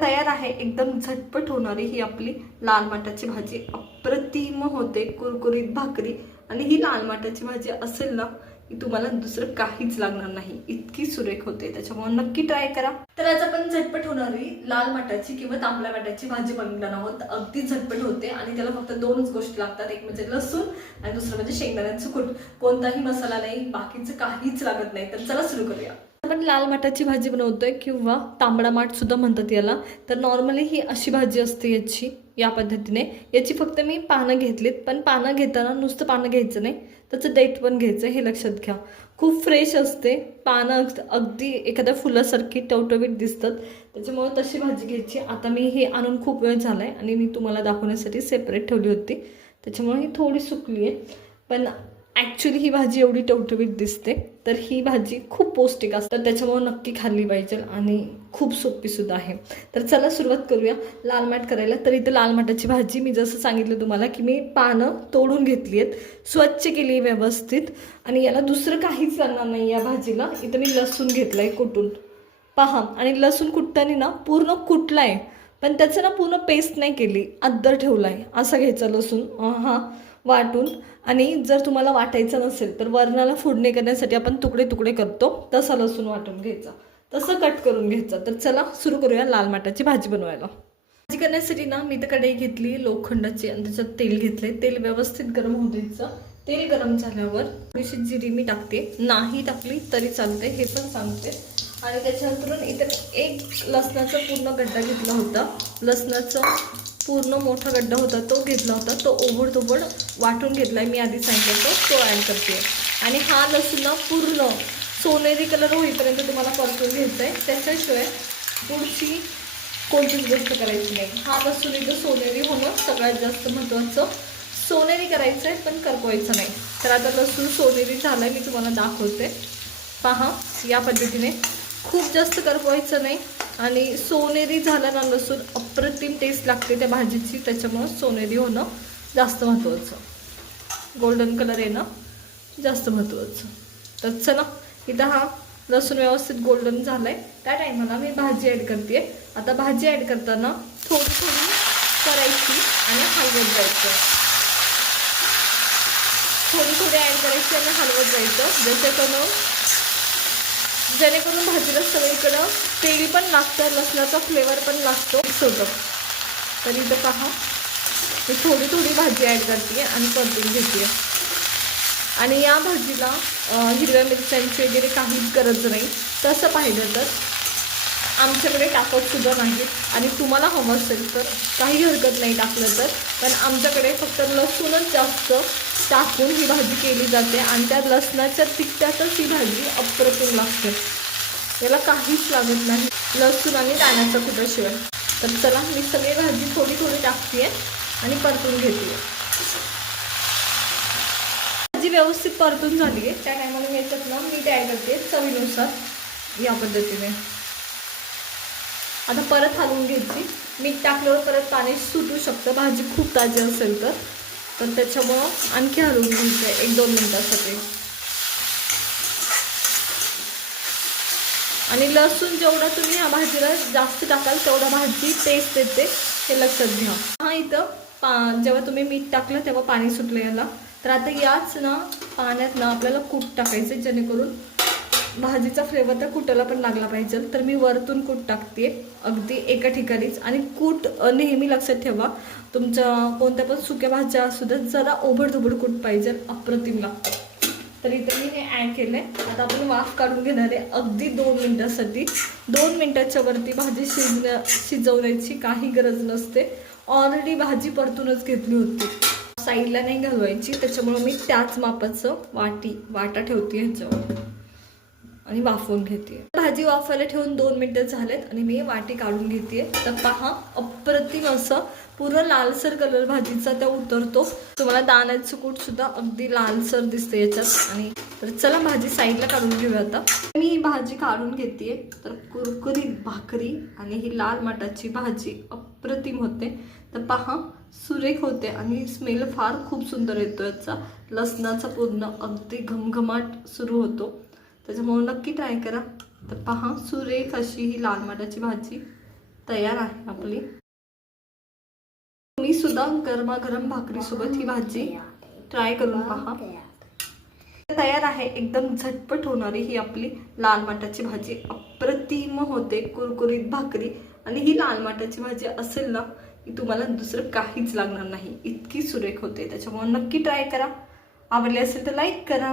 तयार आहे एकदम झटपट होणारी ही आपली लाल माटाची भाजी. अप्रतिम होते, कुरकुरीत भाकरी. आणि ही लाल माटाची भाजी असेल ना की तुम्हाला दुसरं काहीच लागणार नाही, इतकी सुरेख होते. त्याच्यामुळे नक्की ट्राय करा. तर आज आपण झटपट होणारी लाल माटाची किंवा तांबड्या माटाची भाजी बनवणार आहोत. अगदी झटपट होते आणि त्याला फक्त दोनच गोष्टी लागतात, एक म्हणजे लसूण आणि दुसरं म्हणजे शेंगदाण्याचं कूट. कोणताही मसाला नाही, बाकीचं काहीच लागत नाही. तर चला सुरू करूया. आपण लाल माटाची भाजी बनवतोय किंवा तांबडा माठ सुद्धा म्हणतात याला. तर नॉर्मली ही अशी भाजी असते याची, या पद्धतीने. याची फक्त मी पानं घेतलीत, पण पानं घेताना नुसतं पानं घ्यायचं नाही, त्याचं डेट पण घ्यायचं, हे लक्षात घ्या. खूप फ्रेश असते पानं, अगदी एखाद्या फुलासारखी टवटवीत दिसतात. त्याच्यामुळे तशी भाजी घ्यायची. आता मी हे आणून खूप वेळ झाला आहे आणि मी तुम्हाला दाखवण्यासाठी सेपरेट ठेवली होती, त्याच्यामुळे ही थोडी सुकली आहे. पण ॲक्च्युली ही भाजी एवढी टवटवीत दिसते. तर ही भाजी खूप पौष्टिक असतात, त्याच्यामुळे नक्की खाल्ली पाहिजे आणि खूप सोपीसुद्धा आहे. तर चला सुरुवात करूया लाल माठ करायला. तर इथं लाल माठाची भाजी मी जसं सांगितलं तुम्हाला की मी पानं तोडून घेतली आहेत, स्वच्छ केली व्यवस्थित. आणि याला दुसरं काहीच लागणार नाही या भाजीला. इथं मी लसूण घेतलं आहे कुटून, पहा. आणि लसूण कुटताना ना पूर्ण कुटला आहे, पण त्याचं ना पूर्ण पेस्ट नाही केली, अद्दर ठेवला आहे. असा घ्यायचा लसूण वाटून. आणि जर तुम्हाला वाटायचं नसेल तर वरणाला फोडणी करण्यासाठी आपण तुकडे तुकडे करतो, तसा लसूण वाटून घ्यायचा, तसं कट करून घ्यायचं. तर चला सुरू करूया लाल माटाची भाजी बनवायला. भाजी करण्यासाठी ना मी तर कढई घेतली लोखंडाची आणि त्याच्यात तेल घेतले. तेल व्यवस्थित गरम होऊ द्यायचं. तेल गरम झाल्यावर थोडीशी जिरी मी टाकते, नाही टाकली तरी चालते, हे पण सांगते. आणि त्याच्यानंतर इथे एक लसणाचा पूर्ण गड्डा घेतला होता. लसणाचा पूर्ण मोठा गड्डा होता तो घेतला होता, तो ओबडधोबड वाटून घेतला आहे. मी आधी सांगितलं तो ॲड करते. आणि हा लसूण पूर्ण सोनेरी कलर होईपर्यंत तुम्हाला परतून घ्यायचा आहे. त्याच्याशिवाय पुढची कोणतीच गोष्ट करायची नाही. हा लसूण इथं सोनेरी होणं सगळ्यात जास्त महत्त्वाचं. सोनेरी करायचं आहे पण करपवायचं नाही. तर आता लसूण सोनेरी झाला आहे, मी तुम्हाला दाखवते. पहा या पद्धतीने, खूप जास्त करपवायचं नाही. आणि सोनेरी झाला ना लसूण, अप्रतिम टेस्ट लागते त्या भाजीची. त्याच्यामुळं सोनेरी होणं जास्त महत्त्वाचं, गोल्डन कलर येणं जास्त महत्त्वाचं. तर चला इथं हा लसूण व्यवस्थित गोल्डन झाला आहे. त्या टायमाला मी भाजी ॲड करते. आता भाजी ॲड करताना थोडी थोडी करायची आणि हलवत जायचं. थोडी थोडी ॲड करायची आणि हलवत जायचं, जेणेकरून भाजीला सगळीकडं तेल पण लागतं, लसणाचा फ्लेवर पण लागतो, मिक्स होतं. तर इथं पहा मी थोडी थोडी भाजी ॲड करते आणि परतून घेते. आणि या भाजीला हिरव्या मिरच्यांची वगैरे काहीच गरज नाही. तसं पाहिलं तर आमच्याकडे टाकतसुद्धा नाही. आणि तुम्हाला हवं असेल तर काही हरकत नाही टाकलं तर, पण आमच्याकडे फक्त लसूणच जास्त टाकून ही भाजी केली जाते. आणि त्या लसणाच्या तिखटातच ही भाजी अप्रतिम लागते, याला काहीच लागत नाही लसूण आणि दाण्याचा कुटाशिवाय. तर चला मी सगळी भाजी थोडी थोडी टाकते आणि परतून घेते. भाजी व्यवस्थित परतून झाली आहे. त्या टायमाला मी याच्यात ना मीठ ॲड करते चवीनुसार, या पद्धतीने. आता परत हलवून घ्यायची. मीठ टाकल्यावर परत पाणी सुटू शकतं भाजी खूप ताजी असेल तर. तर त्याच्यामुळं आणखी हलवून घ्यायचं आहे 1-2 मिनटासाठी. आणि लसूण जेवढा तुम्ही ह्या भाजीला जास्त टाकाल तेवढा भाजी टेस्ट येते, हे लक्षात घ्या. हा इथं जेव्हा तुम्ही मीठ टाकलं तेव्हा पाणी सुटलं याला. तर आता याच ना पाण्यात ना आपल्याला कूट टाकायचं, जेणेकरून भाजीचा फ्लेवर तर कुटाला पण लागला पाहिजे. तर मी वरतून कूट टाकते अगदी एका ठिकाणीच. आणि कूट नेहमी लक्षात ठेवा, तुमच्या कोणत्या पण सुक्या भाज्या असू द्या, जरा ओबडधोबड कूट पाहिजे, अप्रतिम लागतं. तर इथे मी हे ॲड केलं आहे. आता आपण वाफ काढून घेणार आहे अगदी 2 मिनटासाठी. 2 मिनटाच्या वरती भाजी शिजवण्याची काही गरज नसते. ऑलरेडी भाजी परतूनच घेतली होती, साईडला नाही घालवायची. त्याच्यामुळे मी त्याच मापाचं वाटा ठेवते ह्याच्यावर आणि वाफवून घेते. भाजी वाफायला ठेवून 2 मिनटं झालेत आणि मी वाटी काढून घेते. तर पहा अप्रतिम असं पूर्ण लालसर कलर भाजीचा त्या उतरतो. तुम्हाला दाण्याचं कूट सुद्धा अगदी लालसर दिसते याच्यात. आणि तर चला भाजी साईडला काढून घेऊया. आता मी ही भाजी काढून घेते. तर कुरकुरीत भाकरी आणि ही लाल माटाची भाजी अप्रतिम होते. तर पहा सुरेख होते आणि स्मेल फार खूप सुंदर येतो याचा. लसणाचा पूर्ण अगदी घमघमाट सुरू होतो, त्याच्यामुळे नक्की ट्राय करा. तर पहा सुरेख अशी ही लाल माटाची भाजी तयार आहे आपली. तुम्ही सुद्धा गरमागरम भाकरीसोबत ही भाजी ट्राय करून पहा. तयार आहे एकदम झटपट होणारी ही आपली लाल माटाची भाजी. अप्रतिम होते कुरकुरीत भाकरी आणि ही लाल माटाची भाजी असेल ना की तुम्हाला दुसरं काहीच लागणार नाही, इतकी सुरेख होते. त्याच्यामुळे नक्की ट्राय करा. आवडले असेल तर लाईक करा.